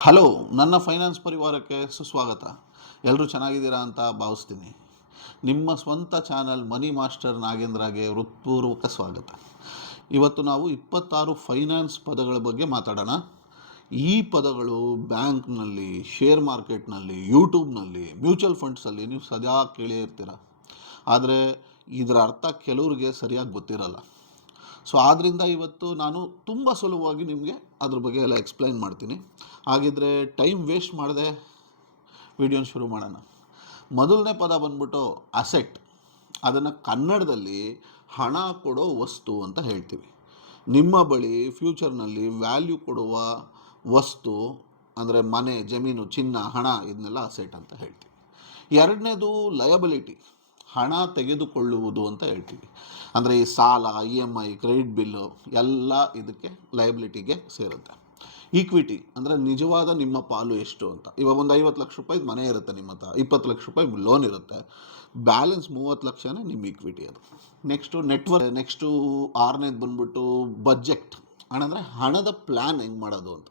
Hello, ನನ್ನ finance ಪರಿವಾರಕ್ಕೆ ಸುಸ್ವಾಗತ. ಎಲ್ಲರೂ ಚೆನ್ನಾಗಿದ್ದೀರಾ ಅಂತ ಭಾವಿಸ್ತೀನಿ. ನಿಮ್ಮ ಸ್ವಂತ ಚಾನಲ್ ಮನಿ ಮಾಸ್ಟರ್ ನಾಗೇಂದ್ರಗೆ ಹೃತ್ಪೂರ್ವಕ ಸ್ವಾಗತ. ಇವತ್ತು ನಾವು 26 ಫೈನಾನ್ಸ್ ಪದಗಳ ಬಗ್ಗೆ ಮಾತಾಡೋಣ. ಈ ಪದಗಳು ಬ್ಯಾಂಕ್ನಲ್ಲಿ, ಶೇರ್ ಮಾರ್ಕೆಟ್ನಲ್ಲಿ, ಯೂಟ್ಯೂಬ್ನಲ್ಲಿ, ಮ್ಯೂಚುವಲ್ ಫಂಡ್ಸಲ್ಲಿ ನೀವು ಸದಾ ಕೇಳೇ ಇರ್ತೀರ. ಆದರೆ ಇದರ ಅರ್ಥ ಕೆಲವ್ರಿಗೆ ಸರಿಯಾಗಿ ಗೊತ್ತಿರಲ್ಲ. ಸೊ ಆದ್ದರಿಂದ ಇವತ್ತು ನಾನು ತುಂಬ ಸುಲಭವಾಗಿ ನಿಮಗೆ ಅದ್ರ ಬಗ್ಗೆ ಎಲ್ಲ ಎಕ್ಸ್ಪ್ಲೈನ್ ಮಾಡ್ತೀನಿ. ಹಾಗಿದ್ರೆ ಟೈಮ್ ವೇಸ್ಟ್ ಮಾಡದೆ ವಿಡಿಯೋನ ಶುರು ಮಾಡೋಣ. ಮೊದಲನೇ ಪದ ಬಂದ್ಬಿಟ್ಟು ಅಸೆಟ್. ಅದನ್ನು ಕನ್ನಡದಲ್ಲಿ ಹಣ ಕೊಡೋ ವಸ್ತು ಅಂತ ಹೇಳ್ತೀವಿ. ನಿಮ್ಮ ಬಳಿ ಫ್ಯೂಚರ್ನಲ್ಲಿ ವ್ಯಾಲ್ಯೂ ಕೊಡುವ ವಸ್ತು ಅಂದರೆ ಮನೆ, ಜಮೀನು, ಚಿನ್ನ, ಹಣ, ಇದನ್ನೆಲ್ಲ ಅಸೆಟ್ ಅಂತ ಹೇಳ್ತೀವಿ. ಎರಡನೇದು ಲಯಬಿಲಿಟಿ, ಹಣ ತೆಗೆದುಕೊಳ್ಳುವುದು ಅಂತ ಹೇಳ್ತೀವಿ. ಅಂದರೆ ಈ ಸಾಲ, EMI, ಕ್ರೆಡಿಟ್ ಬಿಲ್ಲು ಎಲ್ಲ ಇದಕ್ಕೆ ಲಯಬಿಲಿಟಿಗೆ ಸೇರುತ್ತೆ. ಈಕ್ವಿಟಿ ಅಂದರೆ ನಿಜವಾದ ನಿಮ್ಮ ಪಾಲು ಎಷ್ಟು ಅಂತ. ಇವಾಗ ಒಂದು 50 ಲಕ್ಷ ರೂಪಾಯಿ ಮನೆ ಇರುತ್ತೆ ನಿಮ್ಮ ಹತ್ರ, 20 ಲಕ್ಷ ರೂಪಾಯಿ ಲೋನ್ ಇರುತ್ತೆ, ಬ್ಯಾಲೆನ್ಸ್ 30 ಲಕ್ಷನೇ ನಿಮ್ಮ ಈಕ್ವಿಟಿ ಅದು. ನೆಕ್ಸ್ಟು ಆರನೇದು ಬಂದ್ಬಿಟ್ಟು ಬಜೆಟ್. ಅಂದರೆ ಹಣದ ಪ್ಲ್ಯಾನ್ ಹೆಂಗೆ ಮಾಡೋದು ಅಂತ.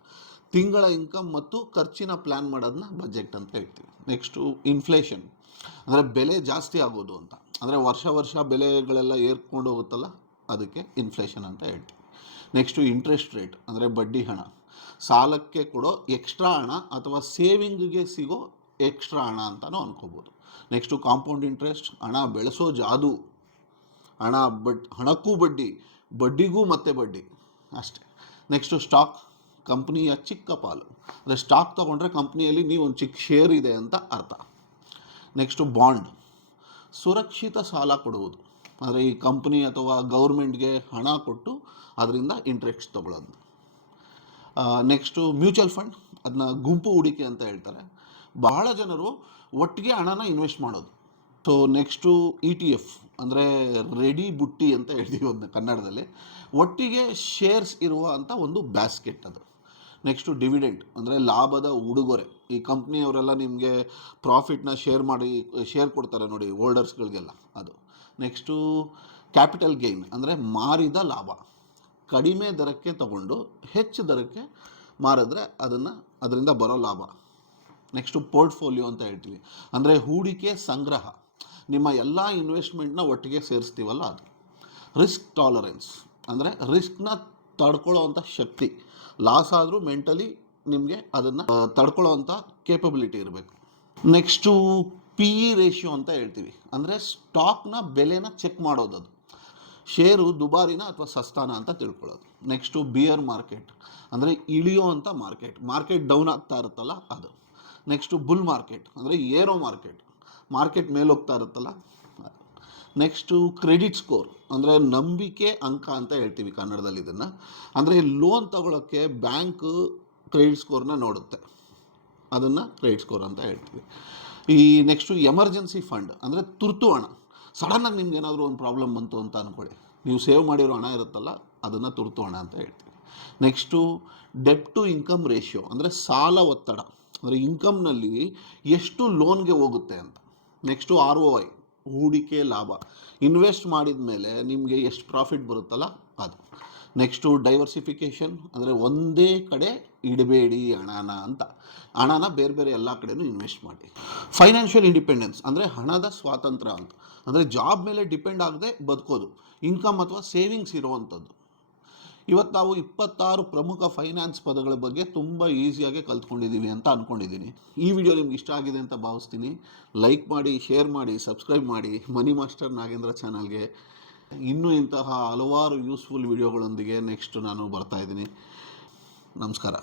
ತಿಂಗಳ ಇನ್ಕಮ್ ಮತ್ತು ಖರ್ಚಿನ ಪ್ಲ್ಯಾನ್ ಮಾಡೋದನ್ನ ಬಜೆಟ್ ಅಂತ ಹೇಳ್ತೀವಿ. ನೆಕ್ಸ್ಟು ಇನ್ಫ್ಲೇಷನ್ ಅಂದರೆ ಬೆಲೆ ಜಾಸ್ತಿ ಆಗೋದು ಅಂತ. ಅಂದರೆ ವರ್ಷ ಬೆಲೆಗಳೆಲ್ಲ ಏರ್ಕೊಂಡು ಹೋಗುತ್ತಲ್ಲ, ಅದಕ್ಕೆ ಇನ್ಫ್ಲೇಷನ್ ಅಂತ ಹೇಳ್ತೀವಿ. ನೆಕ್ಸ್ಟು ಇಂಟ್ರೆಸ್ಟ್ ರೇಟ್ ಅಂದರೆ ಬಡ್ಡಿ ಹಣ, ಸಾಲಕ್ಕೆ ಕೊಡೋ ಎಕ್ಸ್ಟ್ರಾ ಹಣ ಅಥವಾ ಸೇವಿಂಗ್ಗೆ ಸಿಗೋ ಎಕ್ಸ್ಟ್ರಾ ಹಣ ಅಂತಲೂ ಅನ್ಕೋಬೋದು. ನೆಕ್ಸ್ಟು ಕಾಂಪೌಂಡ್ ಇಂಟ್ರೆಸ್ಟ್, ಹಣ ಬೆಳೆಸೋ ಜಾದು. ಹಣಕ್ಕೂ ಬಡ್ಡಿ, ಬಡ್ಡಿಗೂ ಮತ್ತೆ ಬಡ್ಡಿ ಅಷ್ಟೇ. ನೆಕ್ಸ್ಟು ಸ್ಟಾಕ್, ಕಂಪ್ನಿಯ ಚಿಕ್ಕ ಪಾಲು. ಅಂದರೆ ಸ್ಟಾಕ್ ತೊಗೊಂಡ್ರೆ ಕಂಪ್ನಿಯಲ್ಲಿ ನೀವು ಒಂದು ಚಿಕ್ಕ ಶೇರ್ ಇದೆ ಅಂತ ಅರ್ಥ. ನೆಕ್ಸ್ಟು ಬಾಂಡ್, ಸುರಕ್ಷಿತ ಸಾಲ ಕೊಡುವುದು. ಅಂದರೆ ಈ ಕಂಪ್ನಿ ಅಥವಾ ಗೌರ್ಮೆಂಟ್ಗೆ ಹಣ ಕೊಟ್ಟು ಅದರಿಂದ ಇಂಟ್ರೆಸ್ಟ್ ತೊಗೊಳ್ಳೋದು. ನೆಕ್ಸ್ಟು ಮ್ಯೂಚುವಲ್ ಫಂಡ್, ಅದನ್ನ ಗುಂಪು ಹೂಡಿಕೆ ಅಂತ ಹೇಳ್ತಾರೆ. ಬಹಳ ಜನರು ಒಟ್ಟಿಗೆ ಹಣನ ಇನ್ವೆಸ್ಟ್ ಮಾಡೋದು. ಸೊ ನೆಕ್ಸ್ಟು ETF ಅಂದರೆ ರೆಡಿ ಬುಟ್ಟಿ ಅಂತ ಹೇಳ್ತೀವಿ ಅದನ್ನ ಕನ್ನಡದಲ್ಲಿ. ಒಟ್ಟಿಗೆ ಶೇರ್ಸ್ ಇರುವ ಅಂತ ಒಂದು ಬ್ಯಾಸ್ಕೆಟ್ ಅದು. ನೆಕ್ಸ್ಟು ಡಿವಿಡೆಂಟ್ ಅಂದರೆ ಲಾಭದ ಉಡುಗೊರೆ. ಈ ಕಂಪ್ನಿಯವರೆಲ್ಲ ನಿಮಗೆ ಪ್ರಾಫಿಟ್ನ ಶೇರ್ ಕೊಡ್ತಾರೆ ನೋಡಿ ಹೋಲ್ಡರ್ಸ್ಗಳಿಗೆಲ್ಲ, ಅದು. ನೆಕ್ಸ್ಟು ಕ್ಯಾಪಿಟಲ್ ಗೇನ್ ಅಂದರೆ ಮಾರಿದ ಲಾಭ. ಕಡಿಮೆ ದರಕ್ಕೆ ತಗೊಂಡು ಹೆಚ್ಚು ದರಕ್ಕೆ ಮಾರಿದ್ರೆ ಅದರಿಂದ ಬರೋ ಲಾಭ. ನೆಕ್ಸ್ಟು ಪೋರ್ಟ್ಫೋಲಿಯೋ ಅಂತ ಹೇಳ್ತೀವಿ. ಅಂದರೆ ಹೂಡಿಕೆ ಸಂಗ್ರಹ, ನಿಮ್ಮ ಎಲ್ಲ ಇನ್ವೆಸ್ಟ್ಮೆಂಟ್ನ ಒಟ್ಟಿಗೆ ಸೇರಿಸ್ತೀವಲ್ಲ ಅದು. ರಿಸ್ಕ್ ಟಾಲರೆನ್ಸ್ ಅಂದರೆ ರಿಸ್ಕ್ನ ತಡ್ಕೊಳ್ಳೋ ಅಂಥ ಶಕ್ತಿ. ಲಾಸ್ ಆದರೂ ಮೆಂಟಲಿ ನಿಮಗೆ ಅದನ್ನು ತಡ್ಕೊಳ್ಳೋ ಅಂಥ ಕೇಪಬಿಲಿಟಿ ಇರಬೇಕು. ನೆಕ್ಸ್ಟು PE ರೇಷಿಯೋ ಅಂತ ಹೇಳ್ತೀವಿ. ಅಂದರೆ ಸ್ಟಾಕ್ನ ಬೆಲೆನ ಚೆಕ್ ಮಾಡೋದದು. ಶೇರು ದುಬಾರಿನ ಅಥವಾ ಸಸ್ತಾನ ಅಂತ ತಿಳ್ಕೊಳ್ಳೋದು. ನೆಕ್ಸ್ಟು ಬಿಯರ್ ಮಾರ್ಕೆಟ್ ಅಂದರೆ ಇಳಿಯೋ ಅಂಥ ಮಾರ್ಕೆಟ್ ಡೌನ್ ಆಗ್ತಾ ಇರುತ್ತಲ್ಲ ಅದು. ನೆಕ್ಸ್ಟು ಬುಲ್ ಮಾರ್ಕೆಟ್ ಅಂದರೆ ಏರೋ ಮಾರ್ಕೆಟ್ ಮೇಲೋಗ್ತಾ ಇರುತ್ತಲ್ಲ ಅದು. ನೆಕ್ಸ್ಟು ಕ್ರೆಡಿಟ್ ಸ್ಕೋರ್ ಅಂದರೆ ನಂಬಿಕೆ ಅಂಕ ಅಂತ ಹೇಳ್ತೀವಿ ಕನ್ನಡದಲ್ಲಿ ಇದನ್ನು. ಅಂದರೆ ಲೋನ್ ತಗೊಳ್ಳೋಕ್ಕೆ ಬ್ಯಾಂಕು ಕ್ರೆಡಿಟ್ ಸ್ಕೋರ್ನ ನೋಡುತ್ತೆ, ಅದನ್ನು ಕ್ರೆಡಿಟ್ ಸ್ಕೋರ್ ಅಂತ ಹೇಳ್ತೀವಿ. ಈ ನೆಕ್ಸ್ಟು ಎಮರ್ಜೆನ್ಸಿ ಫಂಡ್ ಅಂದರೆ ತುರ್ತು ಹಣ. ಸಡನ್ನಾಗಿ ನಿಮ್ಗೆ ಏನಾದರೂ ಒಂದು ಪ್ರಾಬ್ಲಮ್ ಬಂತು ಅಂತ ಅಂದ್ಕೊಳ್ಳಿ, ನೀವು ಸೇವ್ ಮಾಡಿರೋ ಹಣ ಇರುತ್ತಲ್ಲ, ಅದನ್ನು ತುರ್ತು ಹಣ ಅಂತ ಹೇಳ್ತೀವಿ. Next debt to income ratio ಅಂದರೆ ಸಾಲ ಒತ್ತಡ. ಅಂದರೆ ಇನ್ಕಮ್ನಲ್ಲಿ ಎಷ್ಟು ಲೋನ್ಗೆ ಹೋಗುತ್ತೆ ಅಂತ. ನೆಕ್ಸ್ಟು ROI ಹೂಡಿಕೆ ಲಾಭ. ಇನ್ವೆಸ್ಟ್ ಮಾಡಿದ ಮೇಲೆ ನಿಮಗೆ ಎಷ್ಟು ಪ್ರಾಫಿಟ್ ಬರುತ್ತಲ್ಲ ಅದು. ನೆಕ್ಸ್ಟು ಡೈವರ್ಸಿಫಿಕೇಷನ್ ಅಂದರೆ ಒಂದೇ ಕಡೆ ಇಡಬೇಡಿ ಹಣನ ಬೇರೆ ಎಲ್ಲ ಕಡೆನೂ ಇನ್ವೆಸ್ಟ್ ಮಾಡಿ. ಫೈನಾನ್ಷಿಯಲ್ ಇಂಡಿಪೆಂಡೆನ್ಸ್ ಅಂದರೆ ಹಣದ ಸ್ವಾತಂತ್ರ್ಯ ಅಂತ. ಅಂದರೆ ಜಾಬ್ ಮೇಲೆ ಡಿಪೆಂಡ್ ಆಗದೆ ಬದುಕೋದು, ಇನ್ಕಮ್ ಅಥವಾ ಸೇವಿಂಗ್ಸ್ ಇರುವಂಥದ್ದು. ಇವತ್ತು ನಾವು 26 ಪ್ರಮುಖ ಫೈನಾನ್ಸ್ ಪದಗಳ ಬಗ್ಗೆ ತುಂಬ ಈಸಿಯಾಗಿ ಕಲ್ತ್ಕೊಂಡಿದ್ದೀವಿ ಅಂತ ಅಂದ್ಕೊಂಡಿದ್ದೀನಿ. ಈ ವಿಡಿಯೋ ನಿಮ್ಗೆ ಇಷ್ಟ ಆಗಿದೆ ಅಂತ ಭಾವಿಸ್ತೀನಿ. ಲೈಕ್ ಮಾಡಿ, ಶೇರ್ ಮಾಡಿ, ಸಬ್ಸ್ಕ್ರೈಬ್ ಮಾಡಿ ಮನಿ ಮಾಸ್ಟರ್ ನಾಗೇಂದ್ರ ಚಾನಲ್ಗೆ. ಇನ್ನೂ ಇಂತಹ ಹಲವಾರು ಯೂಸ್ಫುಲ್ ವಿಡಿಯೋಗಳೊಂದಿಗೆ ನೆಕ್ಸ್ಟ್ ನಾನು ಬರ್ತಾಯಿದ್ದೀನಿ. ನಮಸ್ಕಾರ.